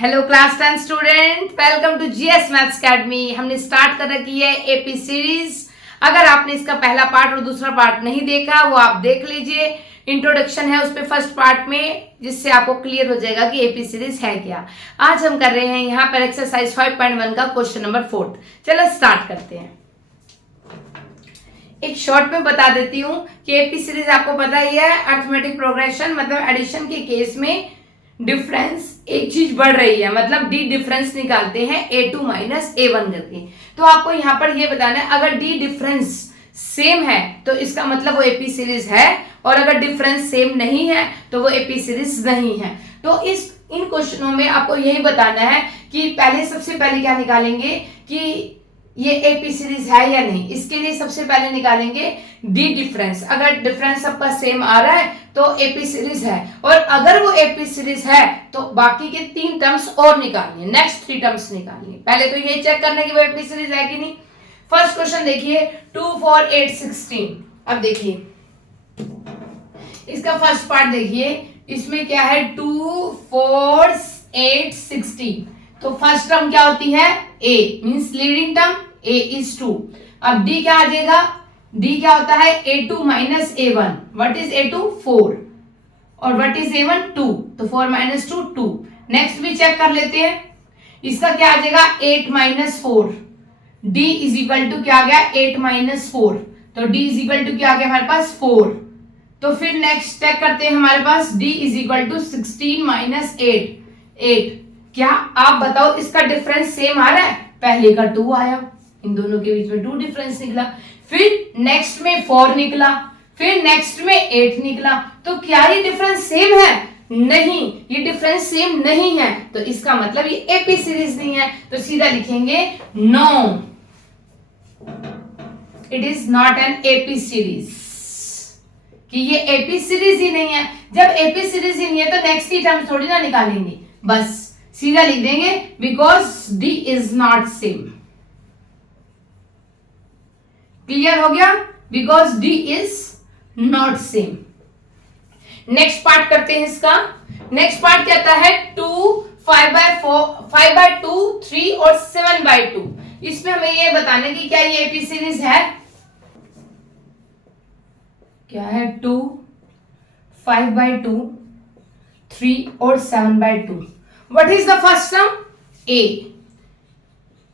Hello class 10 student, welcome to GS maths academy. हमने start कर रखी है एपी सीरीज। अगर आपने इसका पहला पार्ट और दूसरा पार्ट नहीं देखा वो आप देख लीजिए। इंट्रोडक्शन है उस पे फर्स्ट पार्ट में, जिससे आपको क्लियर हो जाएगा कि एपी सीरीज है क्या। आज हम कर रहे हैं यहाँ पर एक्सरसाइज 5.1 का क्वेश्चन नंबर 4। चलो स्टार्ट करते हैं। एक शॉर्ट में बता देती हूँ कि एपी सीरीज आपको पता ही है, अरिथमेटिक प्रोग्रेशन मतलब एडिशन के केस में डिफरेंस एक चीज बढ़ रही है, मतलब डी डिफरेंस निकालते हैं a2 माइनस a1 करके। तो आपको यहाँ पर ये बताना है, अगर डी डिफरेंस सेम है तो इसका मतलब वो एपी सीरीज है, और अगर डिफरेंस सेम नहीं है तो वो एपी सीरीज नहीं है। तो इन क्वेश्चनों में आपको यही बताना है कि सबसे पहले क्या निकालेंगे कि ये एपी सीरीज है या नहीं। इसके लिए सबसे पहले निकालेंगे डी डिफरेंस। अगर डिफरेंस सबका सेम आ रहा है तो एपी सीरीज है, और अगर वो एपी सीरीज है तो बाकी के 3 टर्म्स और निकालनी है, नेक्स्ट 3 टर्म्स निकालनी है। पहले तो ये चेक करना है कि वो एपी सीरीज है कि नहीं। फर्स्ट क्वेश्चन देखिए, 2 4 8 16। अब देखिए इसका फर्स्ट पार्ट देखिए, इसमें क्या है 2 4 8 16। तो फर्स्ट टर्म क्या होती है a, means leading term a is 2। अब d क्या आ जाएगा, d क्या होता है a2 minus a1। What is a2 4, और व्हाट इज a1 2। तो 4 माइनस 2 2। नेक्स्ट भी चेक कर लेते हैं, इसका क्या आ जाएगा 8 minus 4। d is equal to क्या आ गया 8 माइनस 4। तो d इज इक्वल टू क्या आ गया हमारे पास 4। तो फिर नेक्स्ट चेक करते हैं, हमारे पास d is equal to 16 minus 8। क्या आप बताओ इसका डिफरेंस सेम आ रहा है? पहले का 2 आया, इन दोनों के बीच में 2 डिफरेंस निकला। फिर नेक्स्ट में 4 निकला, फिर नेक्स्ट में 8 निकला। तो क्या ये डिफरेंस सेम है? नहीं, ये डिफरेंस सेम नहीं है, तो इसका मतलब ये एपी सीरीज नहीं है। तो सीधा लिखेंगे no, it is not an AP series, कि ये एपी सीरीज ही नहीं है। जब एपी सीरीज ही नहीं है तो नेक्स्ट ही टर्म थोड़ी ना निकालेंगे, बस सीधा लिख देंगे because D is not same. Clear हो गया? Because D is not same. Next part करते हैं इसका। नेक्स्ट पार्ट कहता है 2 5/4 5/2 3 और 7/2। इसमें हमें ये बताना है कि क्या ये एपी सीरीज है। क्या है 2 5/2 3 और 7/2। What is the first term a।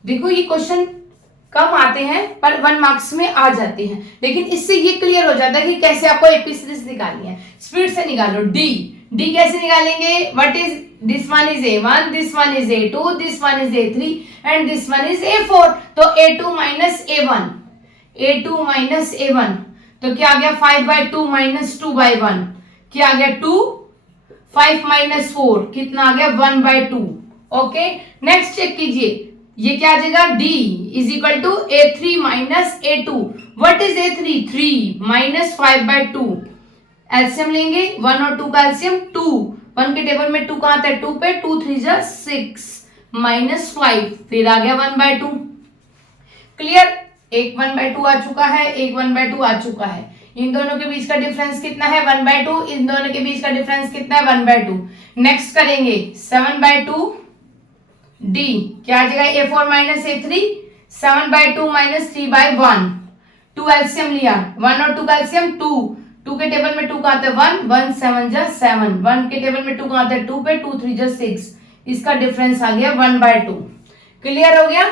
देखो ये क्वेश्चन कम आते हैं पर 1 मार्क्स में आ जाते हैं, लेकिन इससे ये क्लियर हो जाता है कि कैसे आपको एपी सीरीज निकालनी है। स्पीड से निकालो। डी कैसे निकालेंगे? What is this one is a1, this one is a2, this one is a3 and this one is a4। तो a2 minus a1, a2 minus a1, तो क्या आ गया 5/2 माइनस 2/1, क्या आ गया 2। 5 माइनस 4 कितना आ गया 1/2। ओके, नेक्स्ट चेक कीजिए, ये क्या आ जाएगा d is equal to a3 minus a2। What is a3? 3 minus 5/2। LCM लेंगे, 1 और 2 का एलसीएम 2। 1 के टेबल में 2 कहां आता है 2 पे, 2 3 जा 6 माइनस 5, फिर आ गया 1/2। क्लियर? एक 1/2 आ चुका है, एक 1/2 आ चुका है। इन दोनों के बीच का डिफरेंस कितना है 1/2। इन दोनों के बीच का डिफरेंस कितना है 1/2। नेक्स्ट करेंगे 7/2 d, क्या आ जाएगा a4 minus a3। 7/2 minus 3/1। 2 LCM लिया, 1 और 2 का एलसीएम 2। 2 के टेबल में 2 कहां आता है 1, 1 7 जा 7। 1 के टेबल में 2 कहां आता है 2 पे, 2 3 जा 6। इसका डिफरेंस आ गया 1/2। क्लियर हो गया?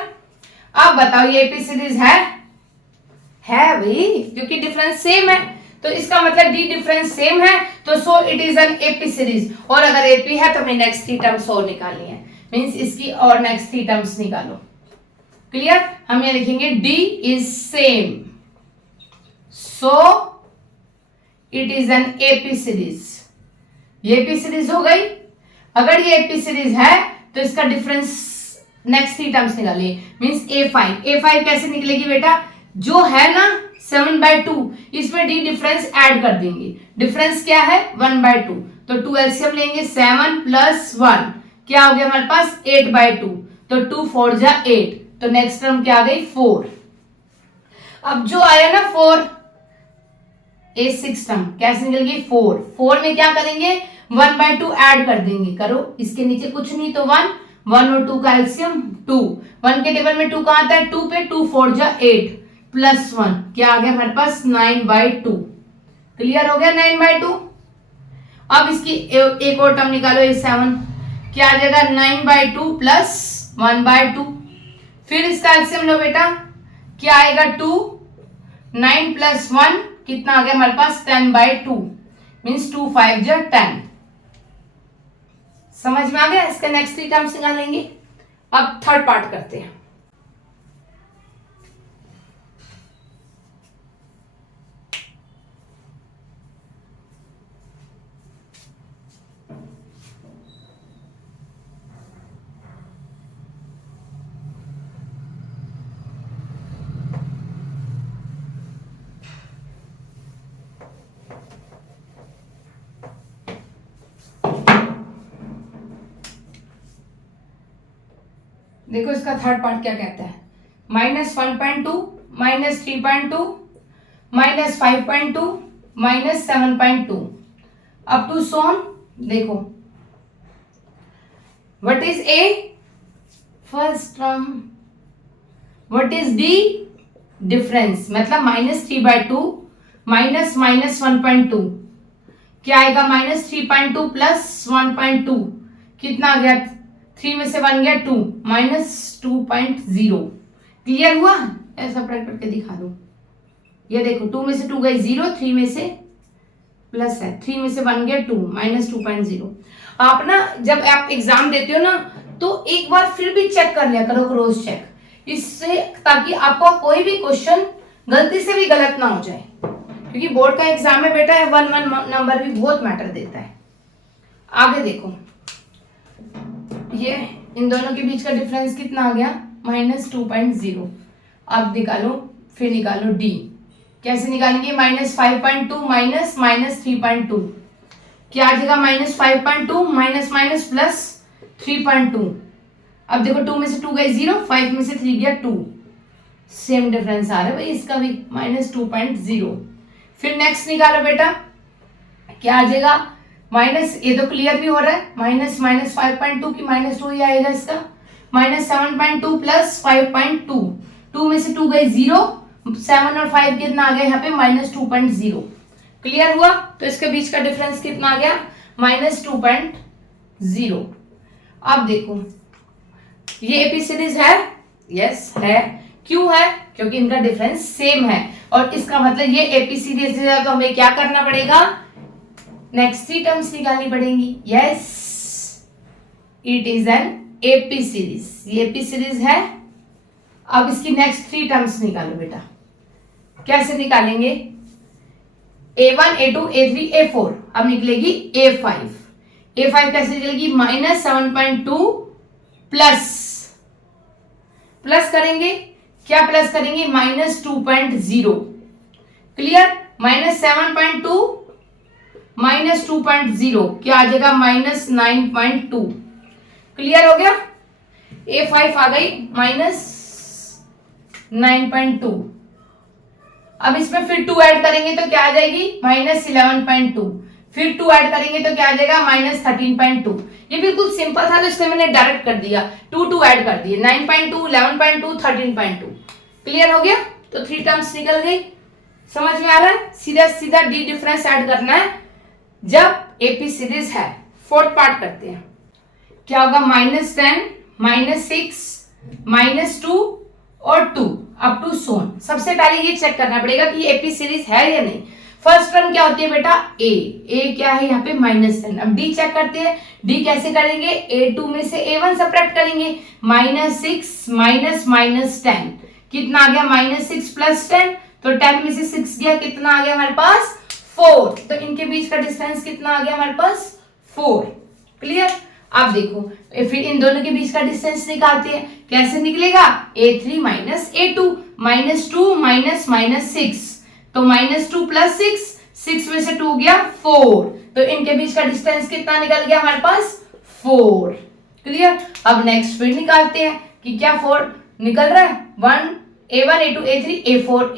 अब बताओ ये एपी सीरीज है भाई, क्योंकि डिफरेंस सेम है। तो इसका मतलब डी डिफरेंस सेम है, तो so it is an AP series. और अगर एपी है तो हमें नेक्स्ट 3 टर्म्स और निकालनी है, मींस इसकी और नेक्स्ट 3 टर्म्स निकालो। क्लियर? हम ये लिखेंगे D is same, so it is an AP series. ये एपी सीरीज हो गई। अगर ये एपी सीरीज है तो इसका डिफरेंस नेक्स्ट 3 टर्म्स निकालिए, मींस a5 कैसे निकलेगी बेटा? जो है ना 7/2, इसमें डी डिफरेंस ऐड कर देंगे। डिफरेंस क्या है 1/2, तो 2 एलसीएम लेंगे, 7 प्लस 1 क्या हो गया हमारे पास 8/2। तो 2 4 जा 8, तो नेक्स्ट टर्म क्या आ गई 4। अब जो आया ना 4, a6 टर्म कैसे निकल गई 4। 4 में क्या करेंगे 1/2 ऐड कर देंगे। करो, इसके नीचे कुछ नहीं तो 1, 1 और 2 का एलसीएम 2, 1 के टेबल में 2 कहाँ आता है, 2 पे, 2 4 जा 8 प्लस 1 क्या आ गया हमारे पास 9/2। क्लियर हो गया 9/2। अब इसकी एक और टर्म निकालो, ये 7 क्या आ जाएगा 9/2 प्लस 1/2। फिर इसका एलसीएम लो बेटा, क्या आएगा 2, 9 प्लस 1 कितना आ गया हमारे पास 10/2 मीन्स 2 5 जा 10। समझ में आ गया। इसका नेक्स्ट 3 टर्म्स निकालेंगे। अब थर्ड पार्ट करते हैं। देखो इसका थर्ड पार्ट क्या कहता है, -1.2 -3.2 -5.2 -7.2 अप टू सोन। देखो what is a first term, what is D difference, मतलब -3/2 -1.2 क्या आएगा -3.2 प्लस 1.2 कितना आ गया, 3 में से 1 गया 2 -2.0। क्लियर हुआ। ऐसा पलट करके दिखा दो। ये देखो 2 में से 2 गई 0, 3 में से प्लस है, 3 में से 1 गया 2 -2.0। आप ना जब आप एग्जाम देते हो ना तो एक बार फिर भी चेक कर लिया करो, क्रॉस चेक, इससे ताकि आपका कोई भी क्वेश्चन गलती से भी गलत ना हो जाए, क्योंकि बोर्ड का एग्जाम में बेटा है 1 नंबर भी बहुत मैटर देता है। आगे देखो, ये इन दोनों के बीच का डिफरेंस कितना आ गया -2.0। अब निकालो, फिर निकालो डी। कैसे निकालेंगे, -5.2 -3.2 क्या आ जाएगा -5.2 माइनस प्लस 3.2। अब देखो 2 में से 2 गए 0, 5 में से 3 गया 2, सेम डिफरेंस आ रहा है भाई इसका भी -2.0। फिर नेक्स्ट निकालो बेटा, क्या आ जाएगा माइनस, ये तो क्लियर भी हो रहा है, -5.2 की -2 ही आएगा इसका, -7.2 प्लस 5.2, 2 में से 2 गए 0, 7 और 5 कितना आ गया यहाँ पे -2.0। क्लियर हुआ। तो इसके बीच का डिफरेंस कितना आ गया -2.0। अब देखो ये एपी सीरीज है, यस है। क्यों है, क्योंकि इनका डिफरेंस सेम है, और इसका मतलब ये एपी सीरीज है, तो हमें क्या करना पड़ेगा, नेक्स्ट 3 टर्म्स निकालनी पड़ेंगी। Yes, it is an AP series, ये एपी सीरीज है। अब इसकी नेक्स्ट 3 टर्म्स निकालो बेटा। कैसे निकालेंगे, A1 A2 A3 A4, अब निकलेगी A5। A5 कैसे निकलेगी, -7.2 प्लस करेंगे, क्या प्लस करेंगे -2.0। क्लियर, -7.2 -2.0 क्या आ जाएगा -9.2। क्लियर हो गया। A5 आ गई -9.2। अब इसमें फिर 2 ऐड करेंगे तो क्या आ जाएगी -11.2, फिर 2 ऐड करेंगे तो क्या आ जाएगा -13.2। ये बिल्कुल सिंपल था तो इसलिए मैंने डायरेक्ट कर दिया, 2 ऐड कर दिए, 9.2 11.2 13.2। क्लियर हो गया। तो 3 टर्म्स निकल गई। समझ में आ रहा है, सीधा सीधा डी डिफरेंस ऐड करना है जब एपी सीरीज है। फोर्थ पार्ट करते हैं। क्या होगा, -10 -6 -2 और 2 अप टू सोन। सबसे पहले ये चेक करना पड़ेगा कि ये एपी सीरीज है या नहीं। फर्स्ट टर्म क्या होती है बेटा, ए क्या है यहाँ पे -10। अब डी चेक करते हैं, डी कैसे करेंगे, A2 में से A1 सब्ट्रैक्ट करेंगे, -6 -10 कितना आ गया -6 प्लस 10, तो 10 में से 6 गया, कितना आ गया हमारे पास 4, तो इनके बीच का डिस्टेंस कितना आ गया हमारे पास 4। क्लियर। अब देखो फिर इन दोनों के बीच का डिस्टेंस निकालते हैं, कैसे निकलेगा, A3 माइनस A2 -2 -6, तो -2 प्लस 6 में से 2 गया 4, तो इनके बीच का डिस्टेंस कितना निकल गया हमारे पास 4। क्लियर। अब नेक्स्ट फिर निकालते हैं कि क्या 4 निकल रहा है, A1 A2 A3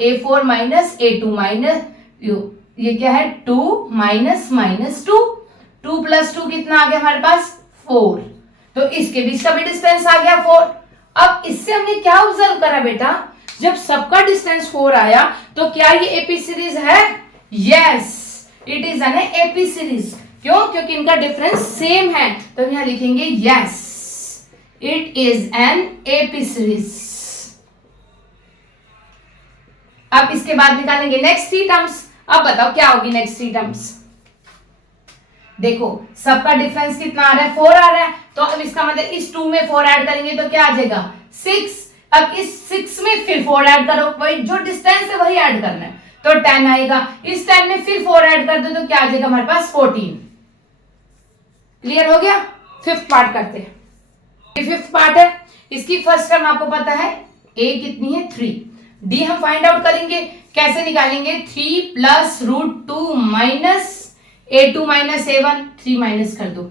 A4 minus A2 minus ये क्या है 2 -2 2 प्लस 2 कितना आ गया हमारे पास 4, तो इसके बीच का भी डिस्टेंस आ गया 4। अब इससे हमने क्या ऑब्जर्व करा बेटा, जब सबका डिस्टेंस 4 आया तो क्या ये एपी सीरीज है? Yes, it is an AP series. क्यों? क्योंकि इनका डिफरेंस सेम है, तो हम यहां लिखेंगे yes, it is an AP series. अब इसके बाद निकालेंगे नेक्स्ट 3 टर्म्स। अब बताओ क्या होगी नेक्स्ट 3 टर्म्स। देखो सबका डिफरेंस कितना आ रहा है? 4 आ रहा है, तो अब इसका मतलब इस 2 में 4 ऐड करेंगे तो क्या आ जाएगा? 6। अब इस 6 में फिर 4 ऐड करो, वही जो डिस्टेंस है वही ऐड करना है, तो 10 आएगा। इस 10 में फिर 4 ऐड कर दो तो क्या आ जाएगा हमारे पास? 14। क्लियर हो गया? फिफ्थ पार्ट करते हैं। फिफ्थ पार्ट है, इसकी फर्स्ट टर्म आपको पता है a कितनी है? 3। d हम फाइंड आउट करेंगे, कैसे निकालेंगे? 3 plus root 2 minus a2 minus a1। 3 minus कर दो,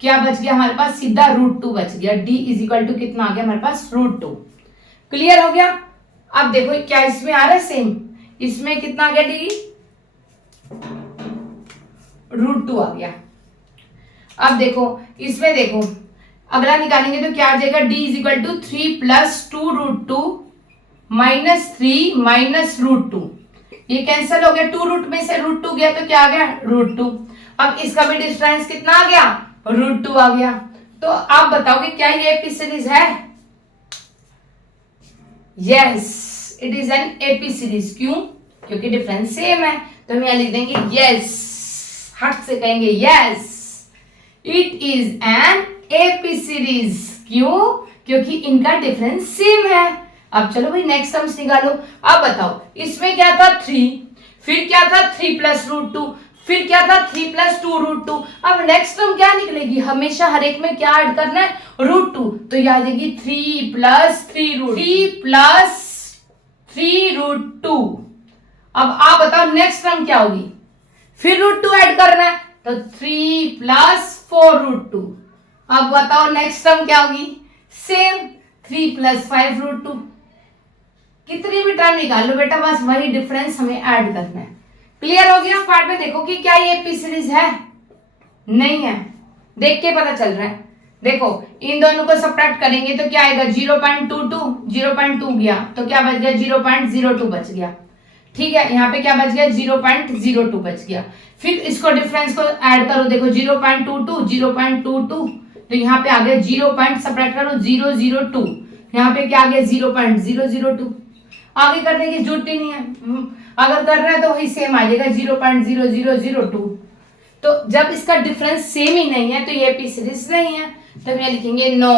क्या बच गया हमारे पास? सीधा रूट 2 बच गया। d इज इक्वल टू कितना आ गया हमारे पास? रूट 2। क्लियर हो गया? अब देखो क्या इसमें आ रहा है? सेम। इसमें कितना आ गया? d रूट 2 आ गया। अब देखो इसमें देखो अगला निकालेंगे तो क्या आ जाएगा? d is equal to 3 plus 2 root 2 minus 3 minus root 2। ये कैंसिल हो गया, 2 रूट में से रूट 2 गया तो क्या आ गया? रूट 2। अब इसका भी डिफरेंस कितना आ गया? रूट 2 आ गया। तो आप बताओगे क्या ये एपी सीरीज है? Yes, it is an AP series. क्यों? क्योंकि डिफरेंस सेम है, तो हम यहां लिख देंगे यस, हट से कहेंगे yes, it is an AP series. क्यों? क्योंकि इनका डिफरेंस सेम है। अब चलो भाई नेक्स्ट टर्म्स निकालो। अब बताओ इसमें क्या था? 3, फिर क्या था? 3 प्लस रूट 2, फिर क्या था? 3 प्लस 2 रूट 2। अब नेक्स्ट टर्म क्या निकलेगी? हमेशा हर एक में क्या ऐड करना है? रूट 2। तो यह आ जाएगी 3 प्लस 3 रूट 3 प्लस 3 रूट 2। अब आप बताओ नेक्स्ट टर्म क्या होगी? फिर रूट 2 ऐड करना है, तो 3 प्लस 4 रूट 2। अब बताओ नेक्स्ट टर्म क्या होगी? Same, 3 plus 5 root 2। कितनी भी टर्म निकाल लो बेटा, बस वही डिफरेंस हमें ऐड करना है। क्लियर हो गया? पार्ट में देखो कि क्या ये एपी सीरीज है? नहीं है, देख के पता चल रहा है। देखो इन दोनों को सब्ट्रैक्ट करेंगे तो क्या आएगा? 0.22, 0.2 गया तो क्या बच गया? 0.02 बच गया। ठीक है, यहाँ पे क्या बच गया? 0.02 बच गया। फिर इसको डिफरेंस को ऐड करो, देखो 0.22, 0.22, तो यहाँ पे आ गया 0. सब्ट्रैक्ट करो 002, यहाँ पे क्या आ गया? 0.002। आगे करने की जरूरत ही नहीं है, अगर कर रहे हैं तो वही सेम आ जाएगा 0.0002। तो जब इसका डिफरेंस सेम ही नहीं है तो ये एपी सीरीज नहीं है, तो हम लिखेंगे no,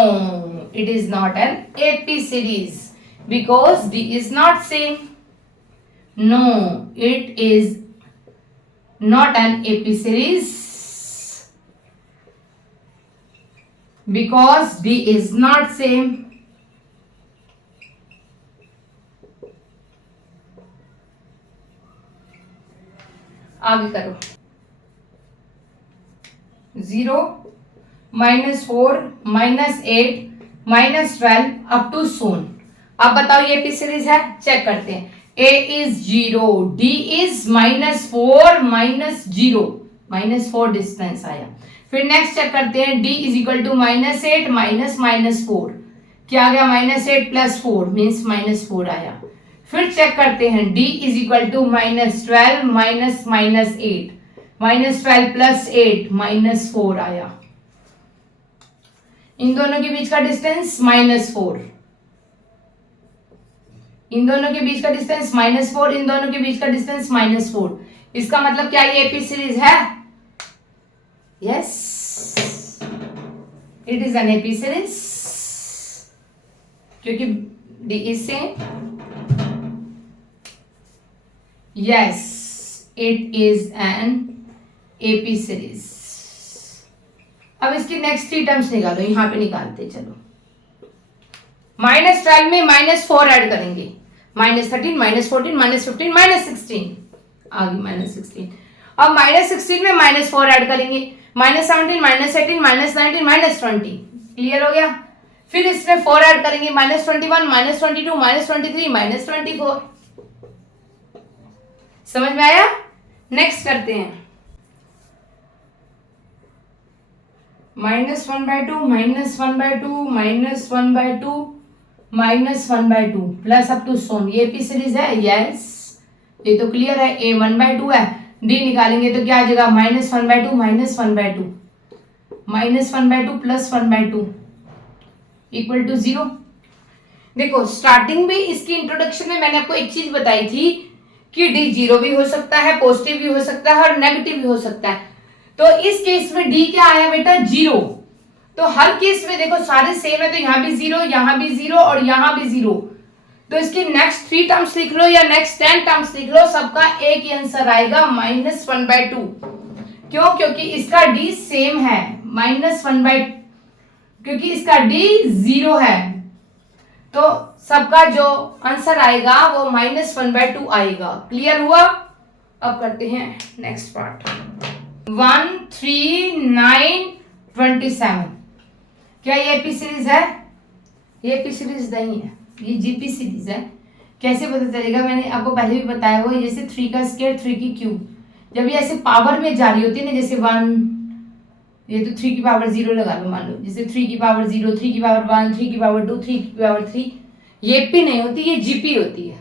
it is not an AP series because D is not same. No, it is not an AP series because D is not same. आगे करो 0 -4 -8 -12 अप टू सोन। अब बताओ ये एपी सीरीज है? चेक करते हैं। A is 0, D is -4 -0, -4 distance आया। फिर नेक्स्ट चेक करते हैं, D इज इक्वल टू -8 -4, क्या आ गया? -8 प्लस 4 मीन्स -4 आया। फिर चेक करते हैं, D is equal to -12 -8, -12 plus 8 -4 आया। इन दोनों के बीच का डिस्टेंस -4, इन दोनों के बीच का डिस्टेंस -4, इन दोनों के बीच का डिस्टेंस -4। इसका मतलब क्या ये एपी सीरीज है? Yes, it is an AP series क्योंकि D is same. Yes, it is an AP series. अब इसकी नेक्स्ट 3 टर्म्स निकालो, यहां पे निकालते चलो। -12 में -4 ऐड करेंगे, -13 -14 -15 -16 आ गई -16। अब -16 में -4 ऐड करेंगे, -17 -18 -19 -20। क्लियर हो गया? फिर इसमें 4 ऐड करेंगे, -21 -22 -23 -24। समझ में आया? नेक्स्ट करते हैं। -1/2 -1/2 -1/2 -1/2 प्लस अप टू सोन। ये एपी सीरीज है, यस ये तो क्लियर है। ए 1/2 है, डी निकालेंगे तो क्या आ जाएगा -1/2 -1/2 -1/2 प्लस 1/2 इक्वल टू 0। देखो स्टार्टिंग में इसकी इंट्रोडक्शन में मैंने आपको एक चीज बताई थी कि डी 0 भी हो सकता है, पॉजिटिव भी हो सकता है और नेगेटिव भी हो सकता है। तो इस केस में डी क्या आया बेटा 0। तो हर केस में देखो सारे सेम है, तो यहां भी 0, यहां भी 0 और यहां भी 0। तो इसके नेक्स्ट 3 टर्म्स लिख लो या नेक्स्ट 10 टर्म्स लिख लो, सबका एक ही आंसर आएगा -1/2। क्यों? क्योंकि इसका डी सेम है -1/2, क्योंकि इसका डी 0 है, तो सबका जो आंसर आएगा वो -1/2 आएगा। क्लियर हुआ? अब करते हैं नेक्स्ट पार्ट। 1 3 9 27 क्या ये एपी सीरीज है? ये एपी सीरीज नहीं है, ये जीपी सीरीज है। कैसे पता चलेगा? मैंने आपको पहले भी बताया हुआ, जैसे 3 का स्क्वायर 3 की क्यूब, जब ये ऐसे पावर में जा रही होती है ना, जैसे 1, ये तो 3 की पावर 0 लगा लो, मान लो जैसे 3 की पावर 0, 3 की पावर 1, 3 की पावर 2, 3 की पावर 3, ये एपी नहीं होती, ये जीपी होती है।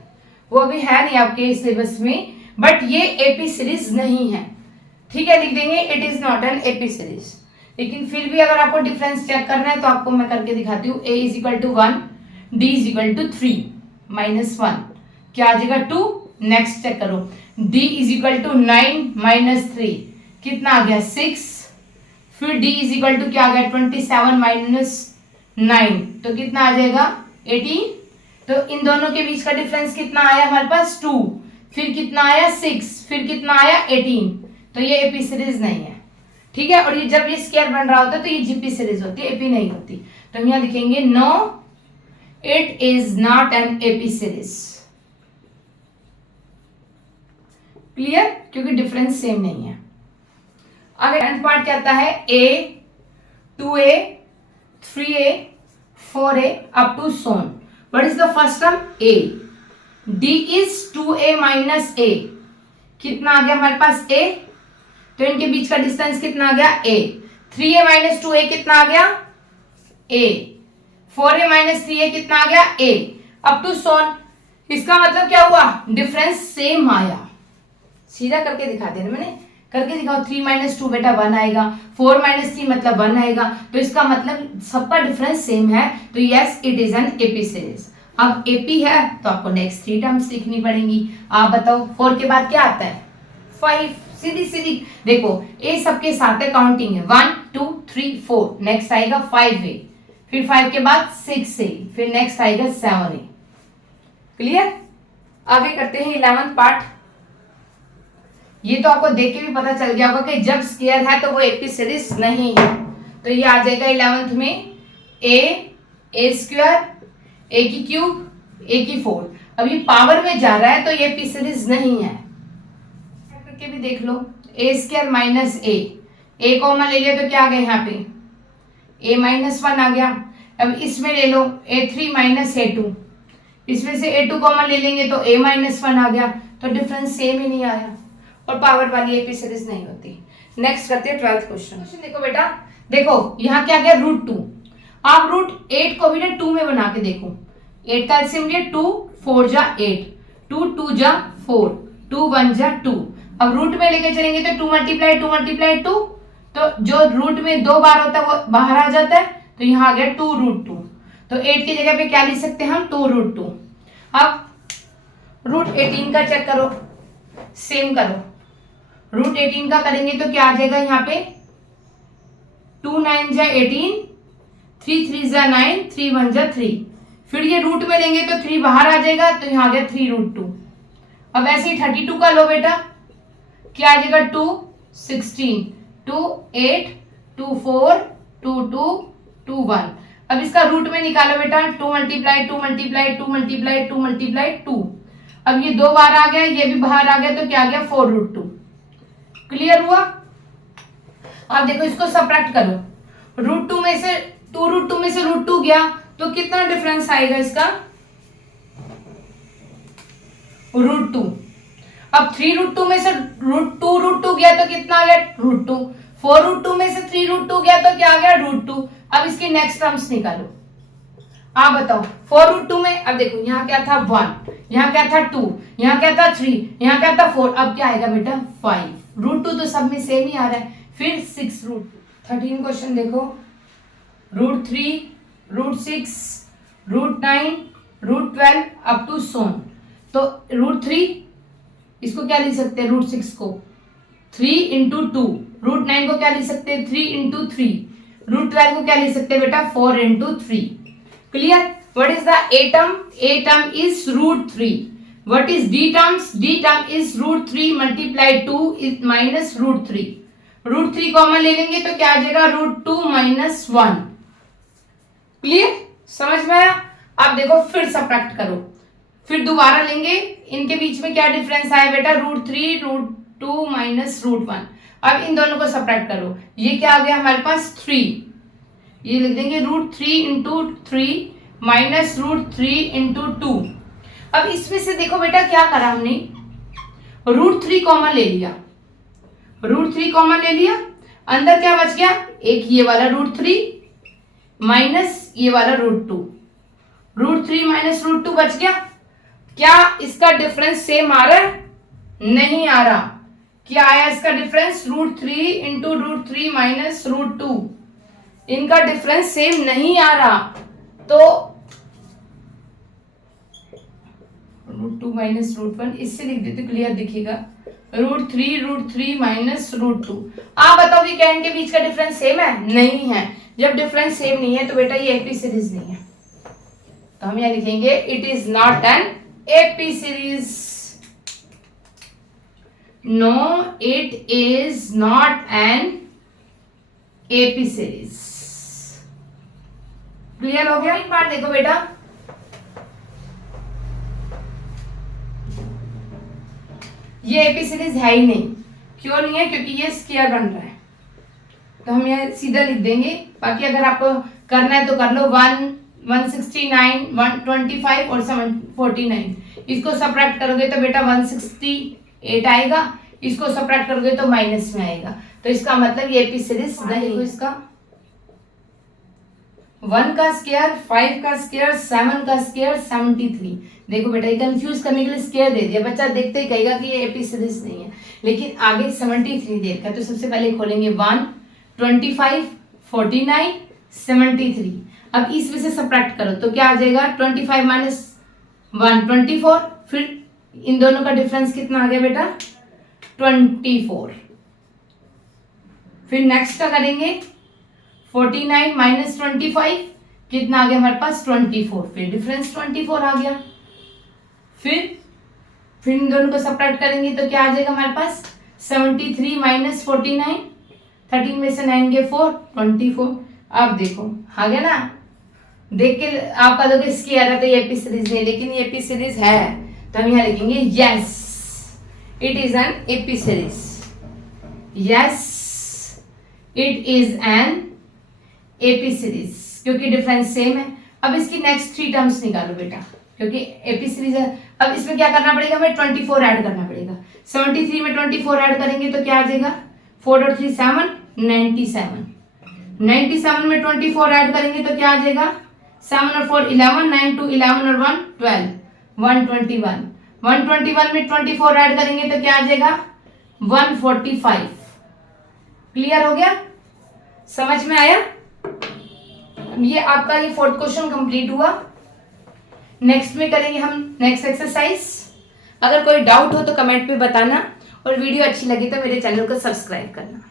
वो अभी है नहीं आपके सिलेबस में, बट ये एपी सीरीज नहीं है। ठीक है, लिख देंगे it is not an AP series. लेकिन फिर भी अगर आपको डिफरेंस चेक करना है तो आपको मैं करके दिखाती हूँ। a is equal to 1, d is equal to 3 -1 क्या आ जाएगा 2। नेक्स्ट चेक करो, d इज इक्वल टू 9 - 3 कितना आ गया 6। फिर d इज इक्वल टू क्या आ गया 27 - 9 तो कितना आ जाएगा 18। तो इन दोनों के बीच का डिफरेंस कितना आया हमारे पास 2। फिर कितना आया 6, फिर कितना आया 18। तो ये एपी सीरीज नहीं है। ठीक है, और ये जब ये स्क्वायर बन रहा होता है तो ये जीपी सीरीज होती है, एपी नहीं होती। तो हम यहां लिखेंगे no it is not an AP series. Clear? क्योंकि डिफरेंस सेम नहीं है। आगे 10th पार्ट क्या आता है? a 2a 3a 4a up to सोन। What is the first term? a। d is 2a - a कितना आ गया हमारे पास a, तो इनके बीच का डिस्टेंस कितना आ गया a। 3a - 2a कितना आ गया a। 4a - 3a कितना आ गया a अप टू सोन। इसका मतलब क्या हुआ? डिफरेंस सेम आया। सीधा करके दिखा देना, मैंने करके दिखाओ। 3 - 2 बेटा 1 आएगा, 4 - 3 मतलब 1 आएगा। तो इसका मतलब सबका डिफरेंस सेम है, तो yes it is an AP series. अब एपी है तो आपको नेक्स्ट 3 टर्म्स लिखनी पड़ेंगी। आप बताओ 4 के बाद क्या आता है? 5। सीधी सीधी देखो, ए सबके साथ है, काउंटिंग है 1 2 3 4। नेक्स्ट आएगा 5a, फिर 5 के बाद 6a, फिर नेक्स्ट आएगा 7a। क्लियर? आगे करते हैं 11th पार्ट। ये तो आपको देख के भी पता चल गया होगा कि जब स्क्वायर है तो वो एपी सीरीज नहीं है। तो ये आ जाएगा 11th में a स्क्वायर, a की क्यूब, a की 4। अब ये पावर में जा रहा है तो ये एपी सीरीज नहीं है। करके भी देख लो, a square minus a common ले लिया तो क्या आ गया यहाँ पे a -1 आ गया। अब इसमें ले लो a3 - a2, इसमें से a2 कॉमन ले लेंगे तो a -1 आ गया। तो डिफरेंस सेम ही नहीं आया और पावर वाली एपी सीरीज नहीं होती। नेक्स्ट करते हैं 12th क्वेश्चन। देखो बेटा, देखो यहाँ क्या गया √2। आप √8 को भी ना 2 में बना के देखो। 8 का एलसीएम लिया 2 4 जा 8, 2 2 जा 4, 2 1 जा 2। अब रूट में लेके चलेंगे तो 2 × 2 तो जो रूट में 2 बार होता है वो बाहर आ जाता है। तो यहाँ आ गया 2 √2। तो 8 की जगह पे क्या लिख सकते हैं हम 2 √2। अब √18 का चेक करो, सेम करो। √18 का करेंगे तो क्या आ जाएगा यहाँ पे 2 9 जा 18, 3 3 जा 9, 3 1 जा 3। फिर ये रूट में लेंगे तो 3 बाहर आ जाएगा, तो यहाँ आ गया 3 √2। अब ऐसे ही 32 का लो बेटा, क्या आ जाएगा 2 16, 2 8, 2 4, 2 2, 2 1। अब इसका रूट में निकालो बेटा, 2 × 2 × 2 × 2 × 2। अब ये 2 बार आ गया, ये भी बाहर आ गया, तो क्या आ गया 4 √2। क्लियर हुआ? अब देखो इसको सबट्रैक्ट करो, √2 में से 2 √2 में से √2 गया तो कितना डिफरेंस आएगा इसका √2। अब 3 √2 में से √2 √2 गया तो कितना आ गया √2। 4√2 में से 3√2 गया तो क्या आ गया √2। अब इसकी नेक्स्ट टर्म्स निकालो। आप बताओ 4√2 में, अब देखो यहाँ क्या था 1, यहाँ क्या था 2, यहाँ क्या था 3, यहाँ क्या था 4, अब क्या आएगा बेटा 5। √2 तो सब में सेम ही आ रहा है। फिर 6√2। 13 क्वेश्चन देखो, √3, √6, √9, √12 अप टू सोन। तो √3 इसको क्या लिख सकते हैं, √6 को 3 इंटू 2, √9 को क्या लिख सकते हैं 3 इंटू 3, √12 को क्या लिख सकते हैं बेटा 4 into 3। Clear? What is the A term? A term is √3. What is D terms? D term is √3 multiplied 2 is minus √3. √3 common ले लेंगे तो क्या आ जाएगा √2 minus 1. क्लियर? समझ में आया? आप देखो फिर सब्ट्रैक्ट करो, फिर दोबारा लेंगे, इनके बीच में क्या डिफरेंस आया बेटा √3, √2 minus √1. अब इन दोनों को सब्ट्रैक्ट करो, ये क्या आ गया हमारे पास 3, ये लिख देंगे √3 इंटू 3 माइनस √3 इंटू 2। अब इसमें से देखो बेटा क्या करा हमने, √3 कॉमन ले लिया, √3 कॉमन ले लिया, अंदर क्या बच गया, एक ये वाला √3 माइनस ये वाला √2, √3 माइनस √2 बच गया। क्या इसका डिफरेंस सेम आ रहा है? नहीं आ रहा। क्या आया इसका डिफरेंस, √3 इंटू √3 माइनस √2, इनका डिफरेंस सेम नहीं आ रहा। तो √2 माइनस √1 इससे लिख देते, क्लियर दिखेगा, √3 माइनस √2। आप बताओ कि क्या इनके बीच का डिफरेंस सेम है? नहीं है। जब डिफरेंस सेम नहीं है तो बेटा ये एपी सीरीज नहीं है, तो हम यहां लिखेंगे it is not an AP series. No, it is not an AP series. Clear हो गया? एक बार देखो बेटा, ये एपी सीरीज है ही नहीं। क्यों नहीं है? क्योंकि ये स्क्वायर बन रहा है, तो हम ये सीधा लिख देंगे। बाकी अगर आपको करना है तो कर लो। 1, 169, 125 और 749, इसको सब्ट्रैक्ट करोगे तो बेटा 168 आएगा, इसको सब्ट्रैक्ट करोगे तो माइनस में आएगा, तो इसका मतलब ये एपी सीरीज नहीं। तो इसका 1 का स्क्वायर, 5 का स्क्वायर, 7 का स्क्वायर 73। देखो बेटा ये कंफ्यूज करने के लिए स्क्वायर दे दिया, बच्चा देखते ही कहेगा कि ये एपी सीरीज नहीं है, लेकिन आगे 73 दे रखा है। तो सबसे पहले खोलेंगे 1, 25, 49, 73। अब इसमें से सब्ट्रैक्ट करो तो क्या आ जाएगा, 25 माइनस 1 24, फिर इन दोनों का डिफरेंस कितना आ गया बेटा 24। फिर नेक्स्ट का करेंगे 49 माइनस 25, कितना आ गया हमारे पास 24, फिर डिफरेंस 24 आ गया। फिर इन दोनों को सब्ट्रैक्ट करेंगे तो क्या आ जाएगा हमारे पास 73 माइनस 49, 13 में से 9 गए 4, 24। अब देखो आ गया ना, देख के आप कह दोगे इसकी आ रहा तो ये एपी सीरीज नहीं, लेकिन ये एपी सीरीज है, तो हम यहाँ लिखेंगे yes it is an AP series, yes it is an AP series, क्योंकि डिफरेंस सेम है। अब इसकी नेक्स्ट 3 टर्म्स निकालो बेटा, क्योंकि एपी सीरीज है। अब इसमें क्या करना पड़ेगा, हमें 24 ऐड करना पड़ेगा। 73 में 24 ऐड करेंगे तो क्या आ जाएगा, 4 और 3 7, 97। 97 में 24 ऐड करेंगे तो क्या आ जाएगा, 7 और 4 11, 9 2 11 और 1 12, 121। 121 में 24 ऐड करेंगे तो क्या आ जाएगा 145। क्लियर हो गया? समझ में आया? ये आपका ये 4th क्वेश्चन कंप्लीट हुआ। नेक्स्ट में करेंगे हम नेक्स्ट एक्सरसाइज। अगर कोई डाउट हो तो कमेंट पे बताना, और वीडियो अच्छी लगी तो मेरे चैनल को सब्सक्राइब करना।